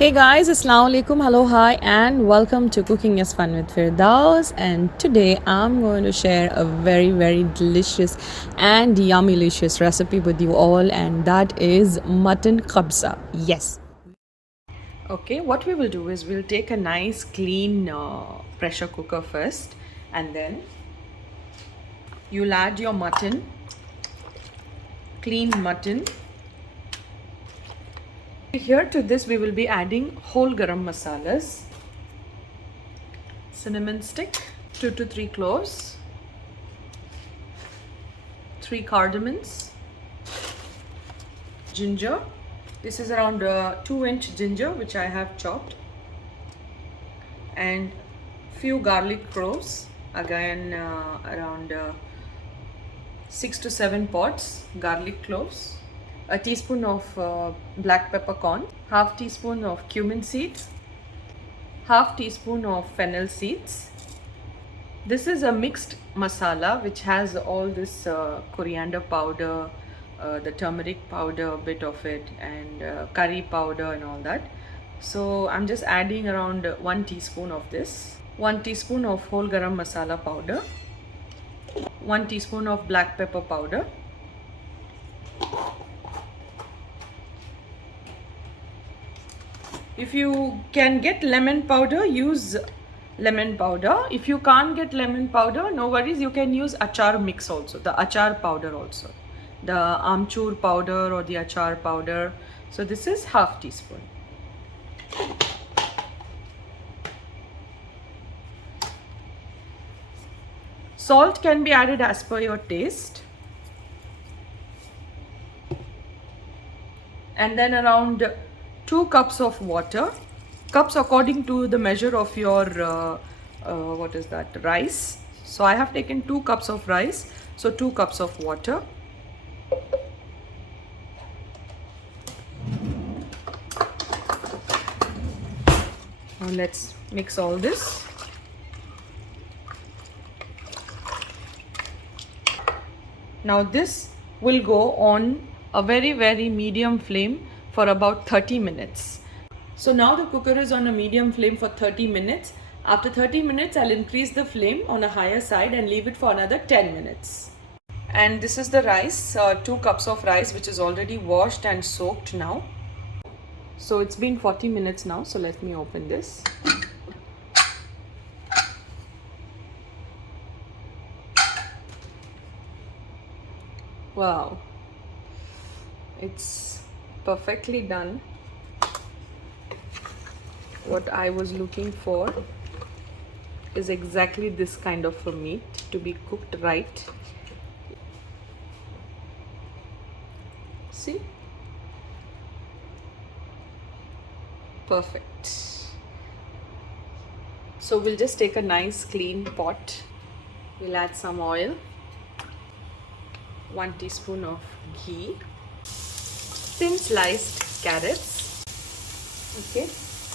Hey guys, Assalamualaikum, hello, hi, and welcome to Cooking is Fun with Firdaus. And today I'm going to share a very delicious and yummylicious recipe with you all, and that is mutton khabsa. Yes. Okay, what we will do is we'll take a nice clean pressure cooker first, and then you'll add your mutton, clean mutton. Here to this we will be adding whole garam masalas, cinnamon stick, 2 to 3 cloves, 3 cardamoms, ginger. This is around 2-inch ginger which I have chopped, and few garlic cloves, again around 6 to 7 pods garlic cloves, a teaspoon of black peppercorn, half teaspoon of cumin seeds, half teaspoon of fennel seeds. This is a mixed masala which has all this coriander powder, the turmeric powder, a bit of it, and curry powder and all that. So I'm just adding around 1 teaspoon of this, 1 teaspoon of whole garam masala powder, 1 teaspoon of black pepper powder, if you can get lemon powder, use lemon powder. If you can't get lemon powder, no worries, you can use achar mix also, the achar powder also, the amchur powder or the achar powder. So this is half teaspoon. Salt can be added as per your taste, and then around 2 cups of water, cups according to the measure of your what is that, rice. So I have taken 2 cups of rice, so 2 cups of water. Now let's mix all this. Now this will go on a very medium flame for about 30 minutes. So now the cooker is on a medium flame for 30 minutes. After 30 minutes, I'll increase the flame on a higher side and leave it for another 10 minutes. And this is the rice, 2 cups of rice, which is already washed and soaked now. So it's been 40 minutes now, so let me open this. Wow, it's perfectly done. What I was looking for is exactly this kind of a meat to be cooked right. See? Perfect. So we'll just take a nice clean pot. We'll add some oil, 1 teaspoon of ghee, thin sliced carrots. Okay,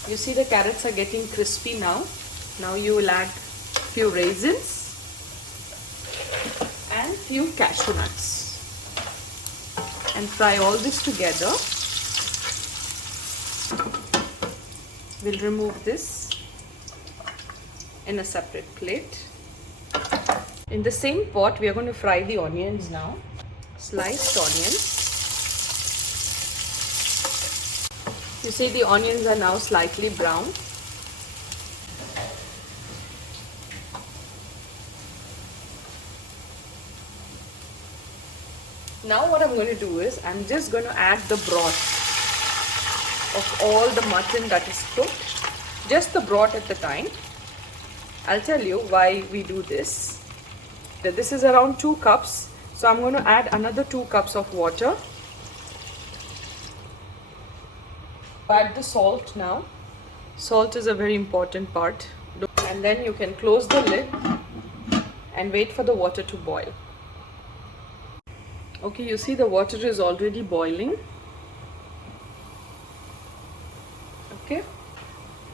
you see the carrots are getting crispy now. Now you will add few raisins and few cashew nuts and fry all this together. We'll remove this in a separate plate. In the same pot, we are going to fry the onions now. Sliced onions. You see the onions are now slightly brown. Now what I'm going to do is I'm just going to add the broth of all the mutton that is cooked. Just the broth at the time. I'll tell you why we do this. This is around 2 cups. So I'm going to add another 2 cups of water. Add the salt now. Salt is a very important part. And then you can close the lid and wait for the water to boil. Okay, you see the water is already boiling. Okay,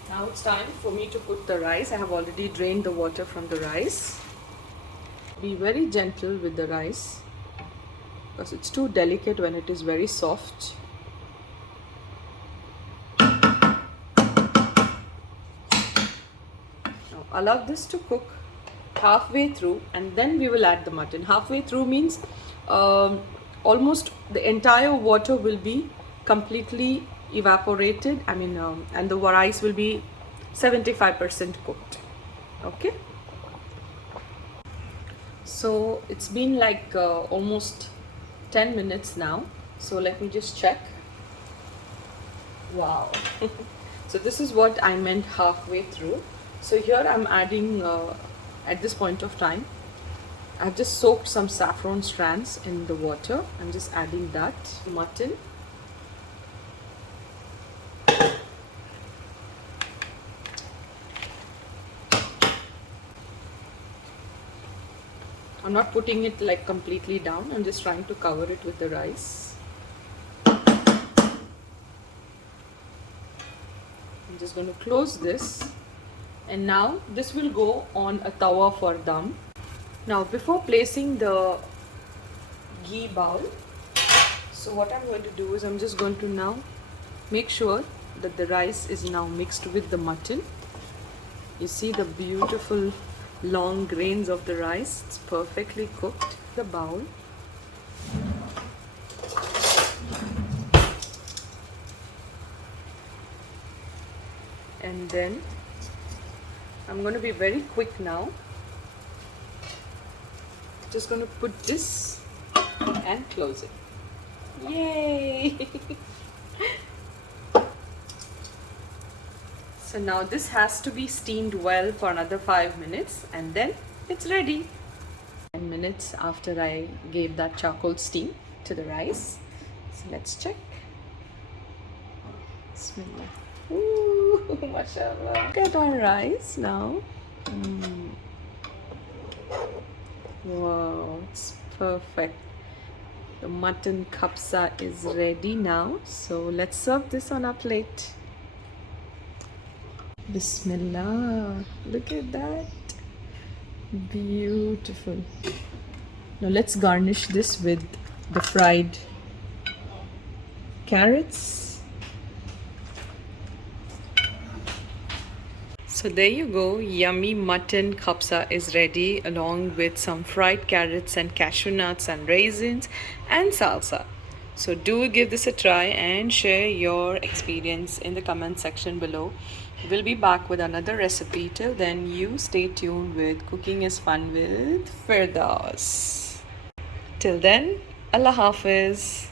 now it's time for me to put the rice. I have already drained the water from the rice. Be very gentle with the rice because it's too delicate when it is very soft. allow this to cook halfway through, and then we will add the mutton. Halfway through means almost the entire water will be completely evaporated. And the rice will be 75% cooked. Okay. So it's been like almost 10 minutes now. So let me just check. Wow. So this is what I meant halfway through. So here I'm adding at this point of time, I've just soaked some saffron strands in the water. I'm just adding that mutton. I'm not putting it like completely down. I'm just trying to cover it with the rice. I'm just going to close this. And now this will go on a tawa for dum. Now before placing the ghee bowl, so what I'm going to do is I'm just going to now make sure that the rice is now mixed with the mutton. You see the beautiful long grains of the rice. It's perfectly cooked. The bowl. And then I'm going to be very quick now. Just going to put this and close it. Yay! So now this has to be steamed well for another 5 minutes, and then it's ready. 10 minutes after I gave that charcoal steam to the rice. So let's check. Bismillah. Ooh, mashallah. Look at our rice now. Wow, it's perfect. The mutton khabsa is ready now. So let's serve this on our plate. Bismillah. Look at that. Beautiful. Now let's garnish this with the fried carrots. So there you go, yummy mutton khabsa is ready, along with some fried carrots and cashew nuts and raisins and salsa. So do give this a try and share your experience in the comment section below. We'll be back with another recipe. Till then, you stay tuned with Cooking is Fun with Firdaus. Till then, Allah Hafiz.